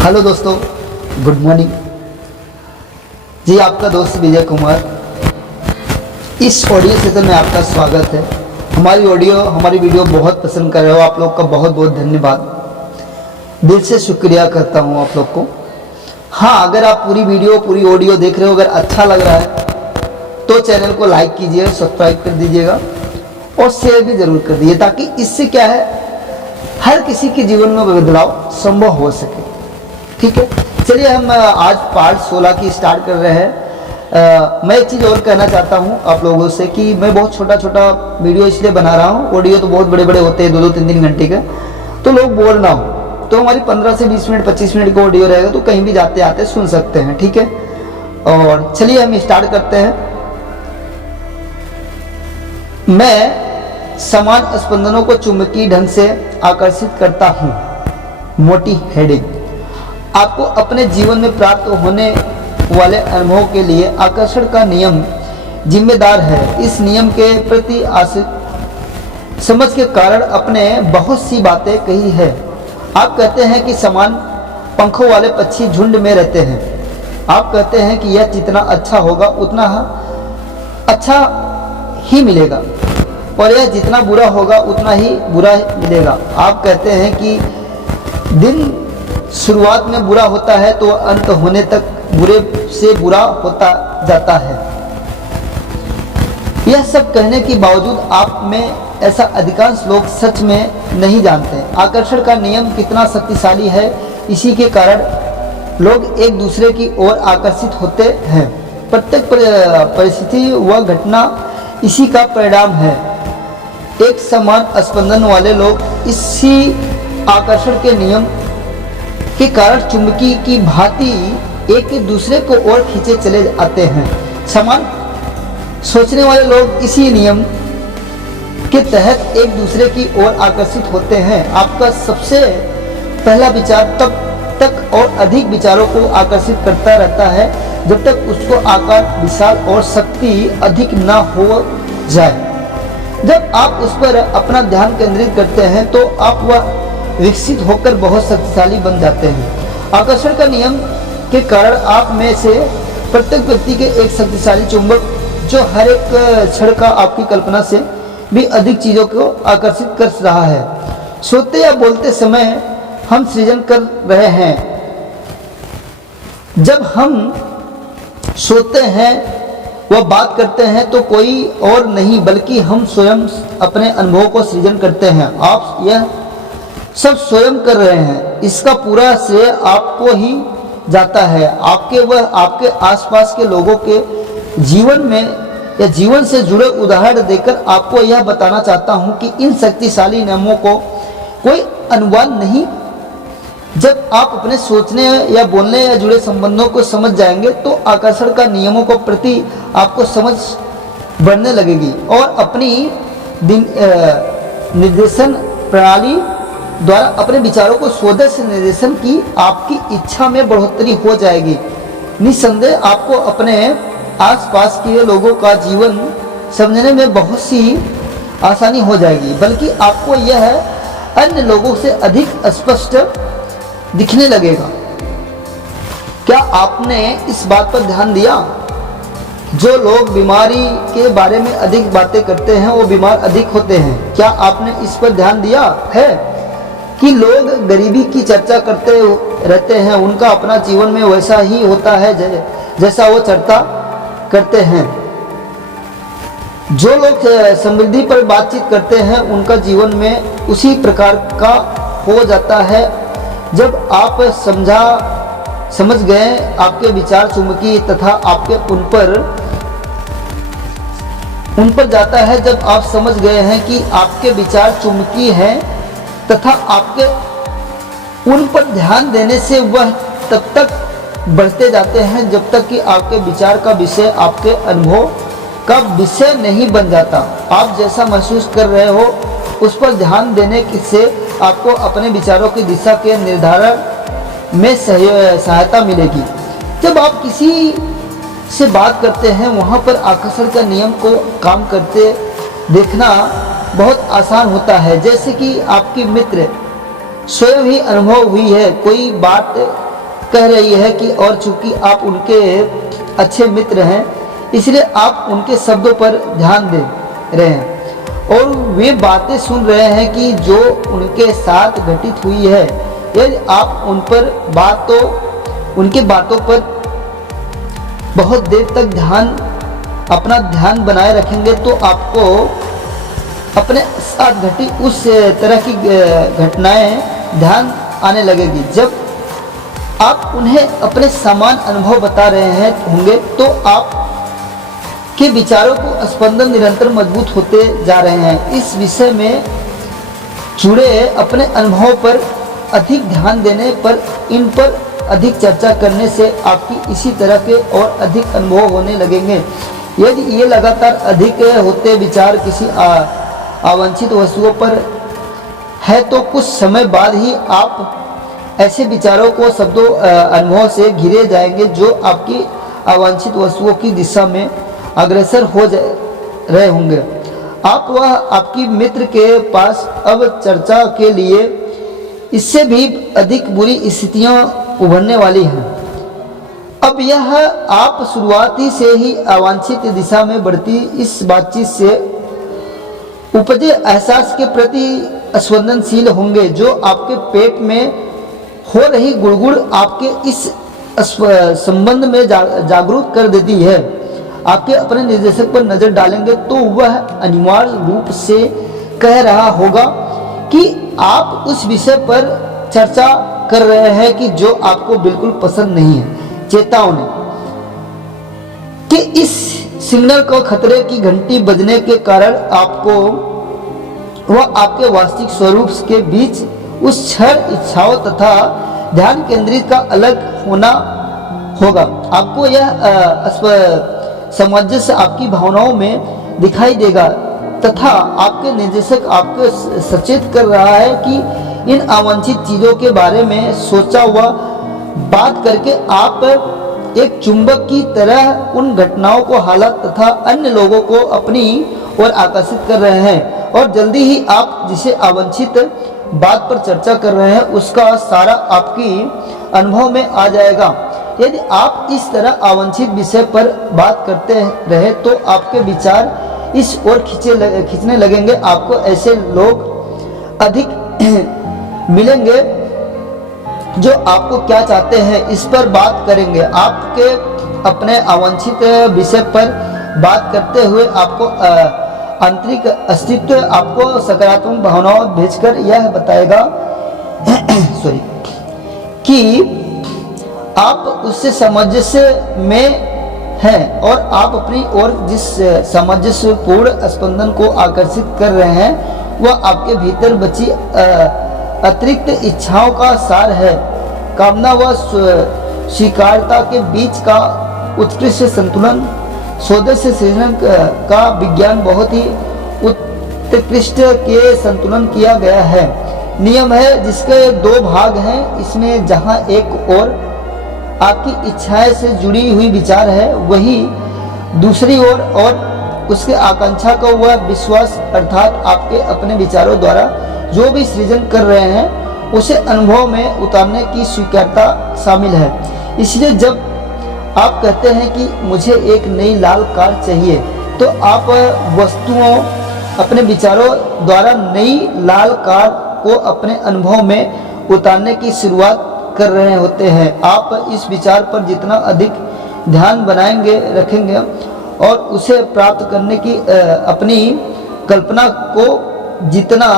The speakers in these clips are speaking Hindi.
हेलो दोस्तों, गुड मॉर्निंग जी। आपका दोस्त विजय कुमार। इस ऑडियो सेशन में आपका स्वागत है। हमारी वीडियो बहुत पसंद कर रहे हो, आप लोग का बहुत बहुत धन्यवाद। दिल से शुक्रिया करता हूँ आप लोग को। हाँ, अगर आप पूरी ऑडियो देख रहे हो, अगर अच्छा लग रहा है तो चैनल को लाइक कीजिए, सब्सक्राइब कर दीजिएगा और शेयर भी ज़रूर कर दीजिए, ताकि इससे क्या है, हर किसी के जीवन में बदलाव संभव हो सके। ठीक है, चलिए हम आज पार्ट 16 की स्टार्ट कर रहे हैं। मैं एक चीज़ और कहना चाहता हूँ आप लोगों से कि मैं बहुत छोटा वीडियो इसलिए बना रहा हूँ। ऑडियो तो बहुत बड़े होते हैं, 2-2, 3-3 घंटे के, तो लोग बोर ना हो। तो हमारी 15 से 20 मिनट 25 मिनट का ऑडियो रहेगा, तो कहीं भी जाते आते सुन सकते हैं। ठीक है, और चलिए हम स्टार्ट करते हैं। मैं समान स्पंदनों को चुंबकीय ढंग से आकर्षित करता हूँ। मोटी हेडिंग। आपको अपने जीवन में प्राप्त होने वाले अनुभव के लिए आकर्षण का नियम जिम्मेदार है। इस नियम के प्रति समझ के कारण अपने बहुत सी बातें कही है। आप कहते हैं कि समान पंखों वाले पक्षी झुंड में रहते हैं। आप कहते हैं कि यह जितना अच्छा होगा उतना अच्छा ही मिलेगा, और यह जितना बुरा होगा उतना ही बुरा मिलेगा। आप कहते हैं कि दिन शुरुआत में बुरा होता है तो अंत होने तक बुरे से बुरा होता जाता है। यह सब कहने के बावजूद आप में ऐसा अधिकांश लोग सच में नहीं जानते। आकर्षण का नियम कितना शक्तिशाली है, इसी के कारण लोग एक दूसरे की ओर आकर्षित होते हैं। प्रत्येक परिस्थिति व घटना इसी का परिणाम है। एक समान स्पंदन वाले लोग इसी आकर्षण के नियम के कारण चुंबकीय की भांति एक दूसरे को ओर खींचे चले आते हैं। समान सोचने वाले लोग इसी नियम के तहत एक दूसरे की ओर आकर्षित होते हैं। आपका सबसे पहला विचार तब तक और अधिक विचारों को आकर्षित करता रहता है जब तक उसको आकार विशाल और शक्ति अधिक ना हो जाए। जब आप उस पर अपना ध्यान केंद्रित करते हैं तो आप वह विकसित होकर बहुत शक्तिशाली बन जाते हैं। आकर्षण का नियम के कारण आप में से प्रत्येक व्यक्ति के एक शक्तिशाली चुंबक, जो हर एक क्षण का आपकी कल्पना से भी अधिक चीजों को आकर्षित कर रहा है। सोते या बोलते समय हम सृजन कर रहे हैं। जब हम सोते हैं वह बात करते हैं तो कोई और नहीं बल्कि हम स्वयं अपने अनुभव को सृजन करते हैं। आप यह सब स्वयं कर रहे हैं, इसका पूरा श्रेय आपको ही जाता है। आपके आसपास के लोगों के जीवन में या जीवन से जुड़े उदाहरण देकर आपको यह बताना चाहता हूं कि इन शक्तिशाली नियमों को कोई अनुमान नहीं। जब आप अपने सोचने या बोलने या जुड़े संबंधों को समझ जाएंगे तो आकर्षण का नियमों को प्रति आपको समझ बढ़ने लगेगी और अपनी निर्देशन प्रणाली द्वारा अपने विचारों को स्वदेश निर्देशन की आपकी इच्छा में बढ़ोतरी हो जाएगी। निस्संदेह आपको अपने आसपास के लोगों का जीवन समझने में बहुत सी आसानी हो जाएगी, बल्कि आपको यह अन्य लोगों से अधिक स्पष्ट दिखने लगेगा। क्या आपने इस बात पर ध्यान दिया? जो लोग बीमारी के बारे में अधिक बातें करते हैं वो बीमार अधिक होते हैं। क्या आपने इस पर ध्यान दिया है कि लोग गरीबी की चर्चा करते रहते हैं, उनका अपना जीवन में वैसा ही होता है जैसा वो चर्चा करते हैं। जो लोग समृद्धि पर बातचीत करते हैं उनका जीवन में उसी प्रकार का हो जाता है। जब आप समझ गए आपके विचार चुंबकीय तथा आपके उन पर जाता है। जब आप समझ गए हैं कि आपके विचार चुंबकीय हैं तथा आपके उन पर ध्यान देने से वह तब तक बढ़ते जाते हैं जब तक कि आपके विचार का विषय आपके अनुभव का विषय नहीं बन जाता। आप जैसा महसूस कर रहे हो उस पर ध्यान देने से आपको अपने विचारों की दिशा के निर्धारण में सहायता मिलेगी। जब आप किसी से बात करते हैं वहाँ पर आकर्षण का नियम को काम करते देखना बहुत आसान होता है। जैसे कि आपकी मित्र स्वयं ही अनुभव हुई है, कोई बात कह रही है कि और चूंकि आप उनके अच्छे मित्र हैं इसलिए आप उनके शब्दों पर ध्यान दे रहे हैं और वे बातें सुन रहे हैं कि जो उनके साथ घटित हुई है। यदि आप उनके बातों पर बहुत देर तक अपना ध्यान बनाए रखेंगे तो आपको अपने साथ घटी उस तरह की घटनाएं ध्यान आने लगेगी। जब आप उन्हें अपने समान अनुभव बता रहे होंगे तो आप के विचारों को स्पंदन निरंतर मजबूत होते जा रहे हैं। इस विषय में जुड़े अपने अनुभव पर अधिक ध्यान देने पर इन पर अधिक चर्चा करने से आपकी इसी तरह के और अधिक अनुभव होने लगेंगे। यदि ये लगातार अधिक होते विचार किसी अवांछित वस्तुओं पर है तो कुछ समय बाद ही आप ऐसे विचारों को शब्दों अनुभव से घिरे जाएंगे जो आपकी अवांछित वस्तुओं की दिशा में अग्रसर हो रहे होंगे। आपकी मित्र के पास अब चर्चा के लिए इससे भी अधिक बुरी स्थितियां उभरने वाली हैं। अब यह आप शुरुआती से ही अवांछित दिशा में बढ़ती इस बातचीत से उपजे एहसास के प्रति असंवेदनशील होंगे जो आपके पेट में हो रही गुड़गुड़ आपके इस संबंध में जागरूक कर देती है। आपके अपने निर्देशक पर नजर डालेंगे तो वह अनिवार्य रूप से कह रहा होगा कि आप उस विषय पर चर्चा कर रहे हैं कि जो आपको बिल्कुल पसंद नहीं है। चेतावनी कि इस सिग्नल को खतरे की घंटी बजने के कारण वह आपके वास्तविक स्वरूप के बीच उस क्षण इच्छाओं तथा ध्यान केंद्रित का अलग होना होगा। आपको यह सामंजस्य आपकी भावनाओं में दिखाई देगा तथा आपके निर्देशक आपको सचेत कर रहा है कि इन अवांछित चीजों के बारे में सोचा हुआ बात करके आप एक चुंबक की तरह उन घटनाओं को हालात तथा अन्य लोगों को अपनी ओर आकर्षित कर रहे हैं और जल्दी ही आप जिसे अवांछित बात पर चर्चा कर रहे हैं उसका सारा आपकी अनुभव में आ जाएगा। यदि आप इस तरह अवांछित विषय पर बात करते रहे तो आपके विचार इस ओर खींचने लगेंगे। आपको ऐसे लोग अधिक मिलेंगे जो आपको क्या चाहते हैं इस पर बात करेंगे। आपके अपने अवांछित विषय पर बात करते हुए आपको आंतरिक अस्तित्व आपको सकारात्मक भावनाओं भेजकर यह बताएगा सॉरी कि आप उससे सामंजस्य में हैं और आप अपनी ओर जिस सामंजस्यपूर्ण स्पंदन को आकर्षित कर रहे हैं वह आपके भीतर बची अतिरिक्त इच्छाओं का सार है। कामना व स्वीकार्यता के बीच का उत्कृष्ट संतुलन स्वदेशी सृजन का विज्ञान बहुत ही उत्कृष्ट के संतुलन किया गया है। नियम है जिसके दो भाग हैं। इसमें जहां एक और आपकी इच्छाएं से जुड़ी हुई विचार है वही दूसरी ओर और उसके आकांक्षा का वह विश्वास अर्थात आपके अपने विचारों द्वारा जो भी सृजन कर रहे हैं उसे अनुभव में उतारने की स्वीकार्यता शामिल है। इसलिए जब आप कहते हैं कि मुझे एक नई लाल कार चाहिए तो आप वस्तुओं अपने विचारों द्वारा नई लाल कार को अपने अनुभव में उतारने की शुरुआत कर रहे होते हैं। आप इस विचार पर जितना अधिक ध्यान रखेंगे और उसे प्राप्त करने की अपनी कल्पना को जितना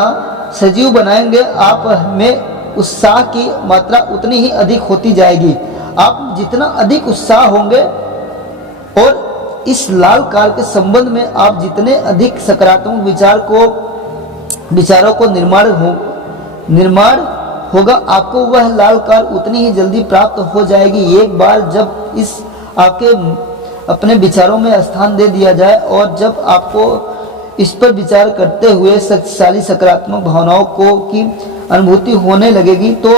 सजीव बनाएंगे आप में उत्साह की मात्रा उतनी ही अधिक होती जाएगी। आप जितना अधिक उत्साह होंगे और इस लाल कार के संबंध में आप जितने अधिक सकारात्मक विचारों को निर्माण होगा आपको वह लाल कार उतनी ही जल्दी प्राप्त हो जाएगी। एक बार जब इस आपके अपने विचारों में स्थान दे दिया जाए और जब आपको इस पर विचार करते हुए शक्तिशाली सकारात्मक भावनाओं की अनुभूति होने लगेगी तो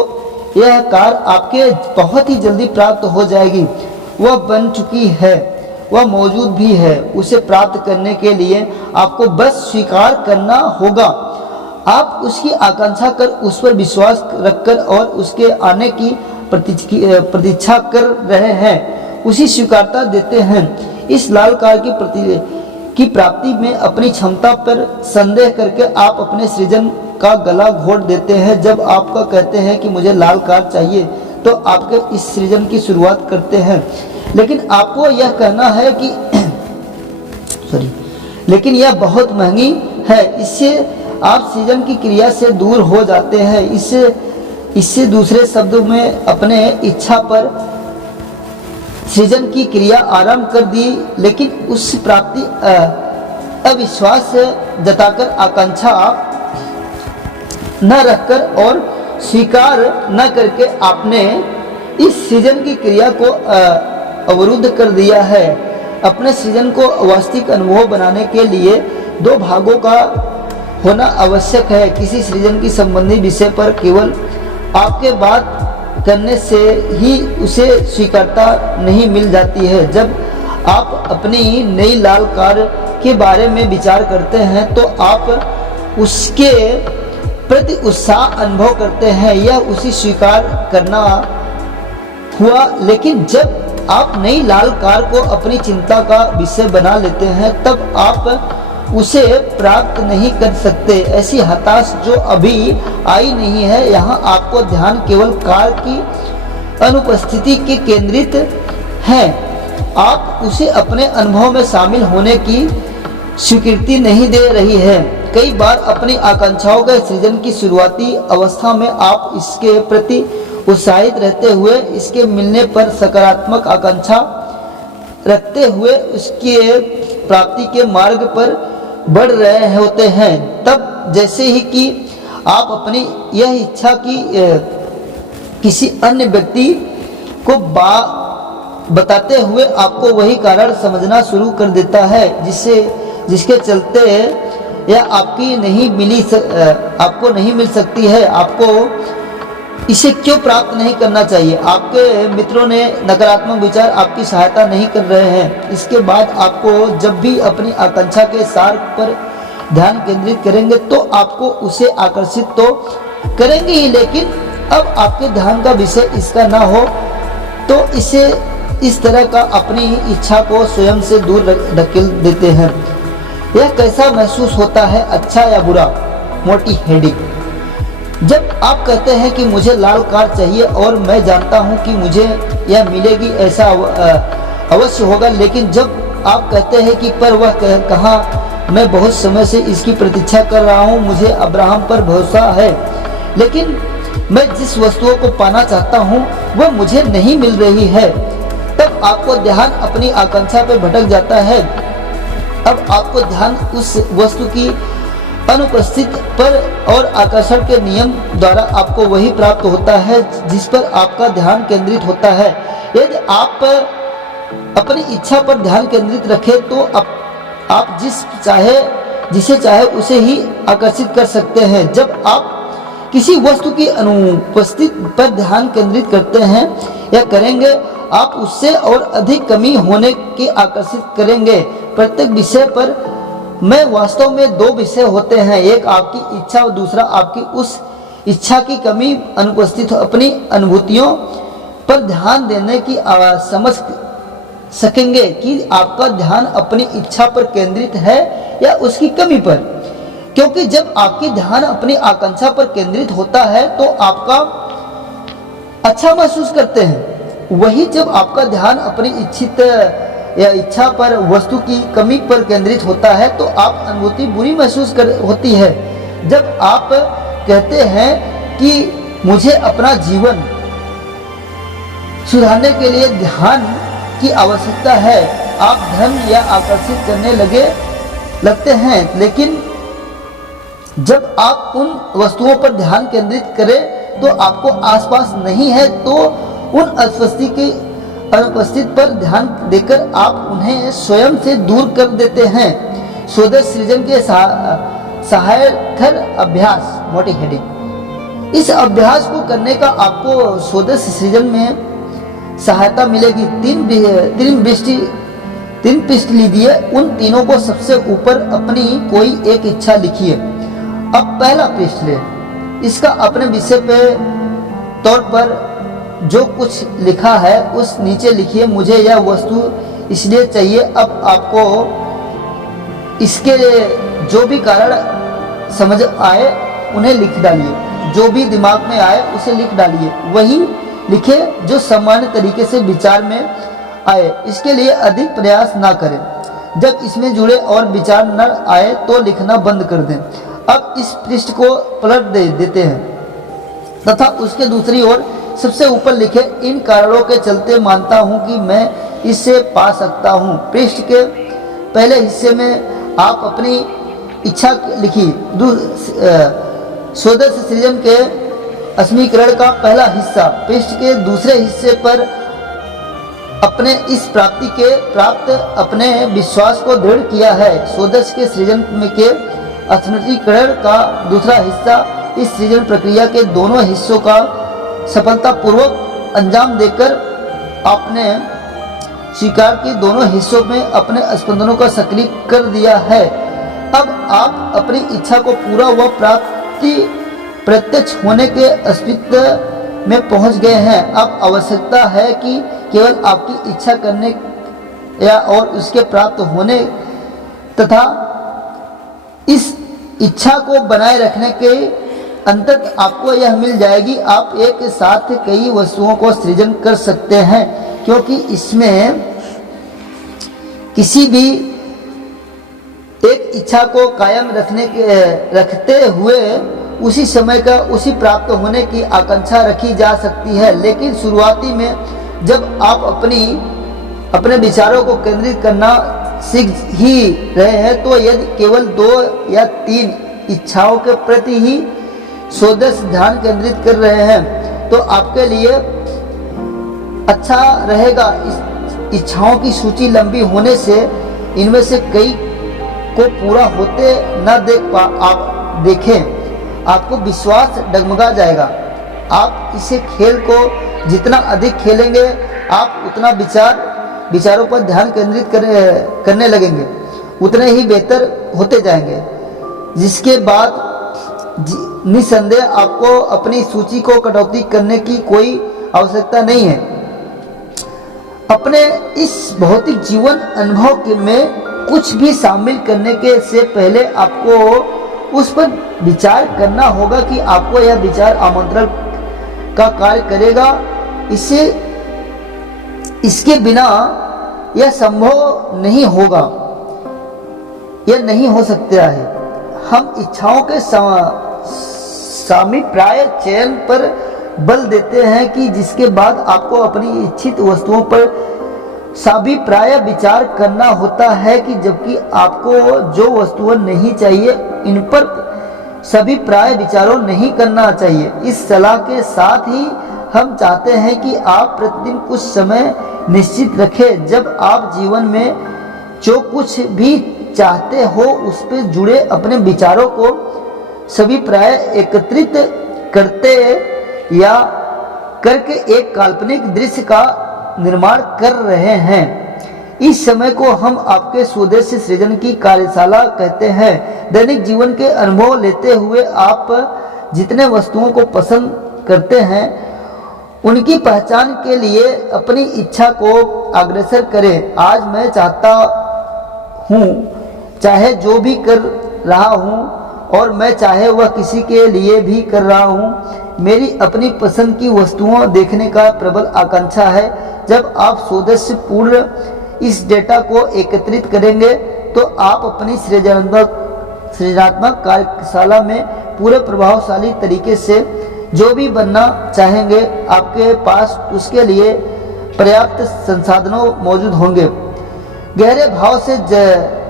यह कार आपके बहुत ही जल्दी प्राप्त हो जाएगी। वह बन चुकी है, वह मौजूद भी है। उसे प्राप्त करने के लिए आपको बस स्वीकार करना होगा। आप उसकी आकांक्षा कर उस पर विश्वास रखकर और उसके आने की प्रतीक्षा कर रहे हैं उसी स्वीकारता देते हैं। इस लाल कार की प्राप्ति में अपनी क्षमता पर संदेह करके आप अपने सृजन का गला घोट देते हैं। जब आपका कहते हैं कि मुझे लाल कार चाहिए तो आपके इस सृजन की शुरुआत करते हैं, लेकिन आपको यह कहना है कि लेकिन यह बहुत महंगी है। इससे आप सृजन की क्रिया से दूर हो जाते हैं। इससे दूसरे शब्दों में अपने इच्छा पर सृजन की क्रिया आरंभ कर दी, लेकिन उस प्राप्ति अविश्वास जताकर आकांक्षा न रखकर और स्वीकार न करके आपने इस सृजन की क्रिया को अवरुद्ध कर दिया है। अपने सृजन को वास्तविक अनुभव बनाने के लिए दो भागों का होना आवश्यक है। किसी सृजन की संबंधी विषय पर केवल आपके बात करने से ही उसे स्वीकारता नहीं मिल जाती है। जब आप अपनी नई लाल कार के बारे में विचार करते हैं तो आप उसके प्रति उत्साह अनुभव करते हैं, यह उसी स्वीकार करना हुआ। लेकिन जब आप नई लाल कार को अपनी चिंता का विषय बना लेते हैं तब आप उसे प्राप्त नहीं कर सकते। ऐसी हताश जो अभी आई नहीं है, यहाँ आपको ध्यान केवल कार की अनुपस्थिति के केंद्रित है। आप उसे अपने अनुभव में शामिल होने की स्वीकृति नहीं दे रही है। कई बार अपनी आकांक्षाओं के सृजन की शुरुआती अवस्था में आप इसके प्रति उत्साहित रहते हुए इसके मिलने पर सकारात्मक आकांक्षा रखते हुए उसके प्राप्ति के मार्ग पर बढ़ रहे होते हैं। तब जैसे ही कि आप अपनी यह इच्छा की किसी अन्य व्यक्ति को बताते हुए आपको वही कारण समझना शुरू कर देता है जिसके चलते यह आपको नहीं मिल सकती है। आपको इसे क्यों प्राप्त नहीं करना चाहिए? आपके मित्रों ने नकारात्मक विचार आपकी सहायता नहीं कर रहे हैं। इसके बाद आपको जब भी अपनी आकांक्षा के सार पर ध्यान केंद्रित करेंगे तो आपको उसे आकर्षित तो करेंगे ही, लेकिन अब आपके ध्यान का विषय इसका ना हो तो इसे इस तरह का अपनी इच्छा को स्वयं से दूर धकेल देते हैं। यह कैसा महसूस होता है, अच्छा या बुरा? मोटी हेडिंग। जब आप कहते हैं कि मुझे लाल कार चाहिए और मैं जानता हूं कि मुझे यह मिलेगी, ऐसा अवश्य होगा, लेकिन जब आप कहते हैं कि पर वह कहाँ, मैं बहुत समय से इसकी प्रतीक्षा कर रहा हूं, मुझे अब्राहम पर भरोसा है, लेकिन मैं जिस वस्तुओं को पाना चाहता हूं वह मुझे नहीं मिल रही है, तब आपको ध्यान अपनी आकांक्षा पर भटक जाता है। अब आपको ध्यान उस वस्तु की अनुपस्थित पर और आकर्षण के नियम द्वारा आपको वही प्राप्त होता है जिस पर आपका ध्यान केंद्रित होता है। यदि आप अपनी इच्छा पर ध्यान केंद्रित रखें तो आप जिसे चाहे उसे ही आकर्षित कर सकते हैं। जब आप किसी वस्तु की अनुपस्थित पर ध्यान केंद्रित करते हैं या करेंगे, आप उससे और अधिक कमी होने के आकर्षित करेंगे। प्रत्येक विषय पर में वास्तव में दो विषय होते हैं, एक आपकी इच्छा और दूसरा आपकी उस इच्छा की कमी अनुपस्थित अपनी अनुभूतियों पर ध्यान देने की समझ सकेंगे कि आपका ध्यान अपनी इच्छा पर केंद्रित है या उसकी कमी पर। क्योंकि जब आपकी ध्यान अपनी आकांक्षा पर केंद्रित होता है तो आपका अच्छा महसूस करते हैं। वही जब आपका ध्यान अपनी या इच्छा पर वस्तु की कमी पर केंद्रित होता है तो आप अनुभूति बुरी महसूस होती है। जब आप कहते हैं कि मुझे अपना जीवन सुधारने के लिए ध्यान की आवश्यकता है, आप धन या आकर्षित करने लगते हैं, लेकिन जब आप उन वस्तुओं पर ध्यान केंद्रित करें तो आपको आसपास नहीं है, तो उन अनुपस्थित पर ध्यान देकर आप उन्हें स्वयं से दूर कर देते हैं। स्वदेश सृजन के सहायक अभ्यास, मोटी हेडिंग। इस अभ्यास को करने का आपको स्वदेश सृजन में सहायता मिलेगी। तीन पृष्ठ लीजिए, उन तीनों को सबसे ऊपर अपनी कोई एक इच्छा लिखिए। अब पहला पृष्ठ ले, इसका अपने विषय पे तौर पर जो कुछ लिखा है उस नीचे लिखिए, मुझे यह वस्तु इसलिए चाहिए। अब आपको इसके जो भी कारण समझ आए उन्हें लिख डालिए, जो भी दिमाग में आए उसे लिख डालिए, वही लिखे जो सामान्य तरीके से विचार में आए। इसके लिए अधिक प्रयास ना करें। जब इसमें जुड़े और विचार न आए तो लिखना बंद कर दें। अब इस पृष्ठ को पलट देते हैं तथा उसके दूसरी ओर सबसे ऊपर लिखे, इन कारणों के चलते मानता हूं कि मैं इससे पा सकता हूं। पृष्ठ के पहले हिस्से में आप अपनी इच्छा लिखी। स्वदेश सृजन के अस्मीकरण का पहला हिस्सा। पृष्ठ के दूसरे हिस्से पर अपने इस प्राप्ति के प्राप्त अपने विश्वास को दृढ़ किया है। स्वदेश के सृजन में के अस्मीकरण का दूसरा हिस्सा। इस सृजन प्रक्रिया के दोनों हिस्सों का सफलतापूर्वक अंजाम देकर आपने स्वीकार की दोनों हिस्सों में अपने स्पंदनों का सक्रिय कर दिया है। अब आप अपनी इच्छा को पूरा व प्राप्ति प्रत्यक्ष होने के अस्तित्व में पहुंच गए हैं। अब आवश्यकता है कि केवल आपकी इच्छा करने या और उसके प्राप्त होने तथा इस इच्छा को बनाए रखने के अंततः आपको यह मिल जाएगी। आप एक साथ कई वस्तुओं को सृजन कर सकते हैं, क्योंकि इसमें किसी भी एक इच्छा को कायम रखते हुए उसी समय का उसी प्राप्त होने की आकांक्षा रखी जा सकती है। लेकिन शुरुआती में जब आप अपने विचारों को केंद्रित करना सीख ही रहे हैं, तो यदि केवल 2 या 3 इच्छाओं के प्रति ही स्वदेश ध्यान केंद्रित कर रहे हैं तो आपके लिए अच्छा रहेगा। इच्छाओं की सूची लंबी होने से इनमें से कई को पूरा होते न आप देखें, आपको विश्वास डगमगा जाएगा। आप इसे खेल को जितना अधिक खेलेंगे आप उतना विचारों पर ध्यान केंद्रित करने लगेंगे, उतने ही बेहतर होते जाएंगे। जिसके बाद निसंदेह आपको अपनी सूची को कटौती करने की कोई आवश्यकता नहीं है। अपने इस भौतिक जीवन अनुभव में कुछ भी शामिल करने के से पहले आपको उस पर विचार करना होगा कि आपको यह विचार आमंत्रण का कार्य करेगा। इसके बिना यह संभव नहीं होगा, यह नहीं हो सकता है। हम इच्छाओं के सामिप्राय चयन पर बल देते हैं कि जिसके बाद आपको अपनी इच्छित वस्तुओं पर साभिप्राय विचार करना होता है कि जबकि आपको जो वस्तुएं नहीं चाहिए इन पर सभी प्राय विचारों नहीं करना चाहिए। इस सलाह के साथ ही हम चाहते हैं कि आप प्रतिदिन कुछ समय निश्चित रखें जब आप जीवन में जो कुछ भी चाहते हो उस पर जुड़े अपने विचारों को सभी प्राय एकत्रित करते या करके एक काल्पनिक दृश्य का निर्माण कर रहे हैं। इस समय को हम आपके स्वदेश सृजन की कार्यशाला कहते हैं। दैनिक जीवन के अनुभव लेते हुए आप जितने वस्तुओं को पसंद करते हैं उनकी पहचान के लिए अपनी इच्छा को अग्रसर करें। आज मैं चाहता हूँ, चाहे जो भी कर रहा हूँ और मैं चाहे वह किसी के लिए भी कर रहा हूँ, मेरी अपनी पसंद की वस्तुओं देखने का प्रबल आकांक्षा है। जब आप स्वदेश पूर्ण इस डेटा को एकत्रित करेंगे तो आप अपनी सृजनात्मक कार्यशाला में पूरे प्रभावशाली तरीके से जो भी बनना चाहेंगे आपके पास उसके लिए पर्याप्त संसाधनों मौजूद होंगे। गहरे भाव से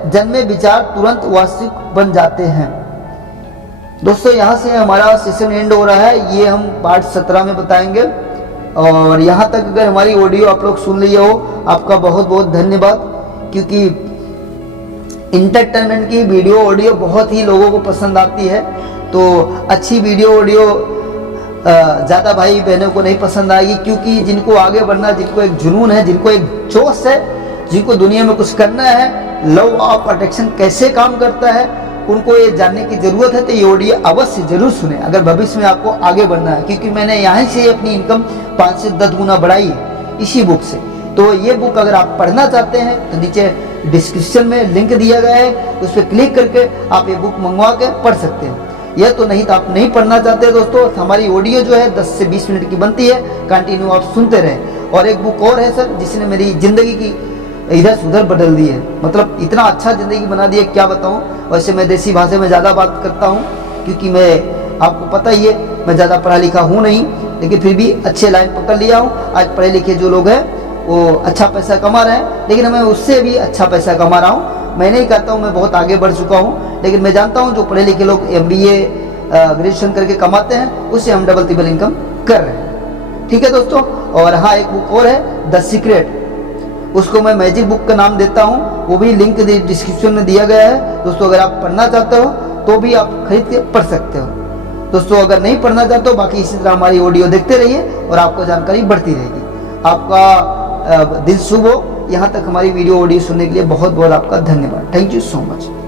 जन्मे विचार तुरंत वास्तविक बन जाते हैं। दोस्तों, यहाँ से हमारा सेशन एंड हो रहा है, ये हम पार्ट 17 में बताएंगे। और यहाँ तक अगर हमारी ऑडियो आप लोग सुन लिए हो, आपका बहुत बहुत धन्यवाद, क्योंकि इंटरटेनमेंट की वीडियो ऑडियो बहुत ही लोगों को पसंद आती है। तो अच्छी वीडियो ऑडियो ज़्यादा भाई बहनों को नहीं पसंद आएगी, क्योंकि जिनको आगे बढ़ना, जिनको एक जुनून है, जिनको एक जोश है, जिनको दुनिया में कुछ करना है, लव ऑफ अट्रैक्शन कैसे काम करता है उनको ये जानने की ज़रूरत है तो ये ऑडियो अवश्य ज़रूर सुने, अगर भविष्य में आपको आगे बढ़ना है। क्योंकि मैंने यहाँ से अपनी इनकम 5 से 10 गुना बढ़ाई है इसी बुक से। तो ये बुक अगर आप पढ़ना चाहते हैं तो नीचे डिस्क्रिप्शन में लिंक दिया गया है, उस पर क्लिक करके आप ये बुक मंगवा के पढ़ सकते हैं। यह तो नहीं तो आप नहीं पढ़ना चाहते दोस्तों, तो हमारी ऑडियो जो है 10 से 20 मिनट की बनती है, कंटिन्यू आप सुनते रहें। और एक बुक और है सर जिसने मेरी ज़िंदगी की इधर से उधर बदल दी है, मतलब इतना अच्छा ज़िंदगी बना दी है क्या बताऊँ। वैसे मैं देसी भाषा में ज़्यादा बात करता हूँ क्योंकि मैं आपको पता ही है मैं ज़्यादा पढ़ा लिखा हूँ नहीं, लेकिन फिर भी अच्छे लाइन पकड़ लिया हूँ। आज पढ़े लिखे जो लोग हैं वो अच्छा पैसा कमा रहे हैं, लेकिन मैं उससे भी अच्छा पैसा कमा रहा हूँ। मैं नहीं कहता हूँ मैं बहुत आगे बढ़ चुका हूँ, लेकिन मैं जानता हूँ जो पढ़े लिखे लोग MBA ग्रेजुएशन करके कमाते हैं उससे हम डबल ट्रिपल इनकम कर रहे हैं। ठीक है दोस्तों। और हाँ एक बुक और है द सीक्रेट, उसको मैं मैजिक बुक का नाम देता हूँ, वो भी लिंक डिस्क्रिप्शन में दिया गया है दोस्तों। अगर आप पढ़ना चाहते हो तो भी आप खरीद के पढ़ सकते हो दोस्तों। अगर नहीं पढ़ना चाहते हो बाकी इसी तरह हमारी ऑडियो देखते रहिए और आपको जानकारी बढ़ती रहेगी। आपका दिन शुभ हो। यहाँ तक हमारी वीडियो ऑडियो सुनने के लिए बहुत बहुत आपका धन्यवाद। Thank you so much.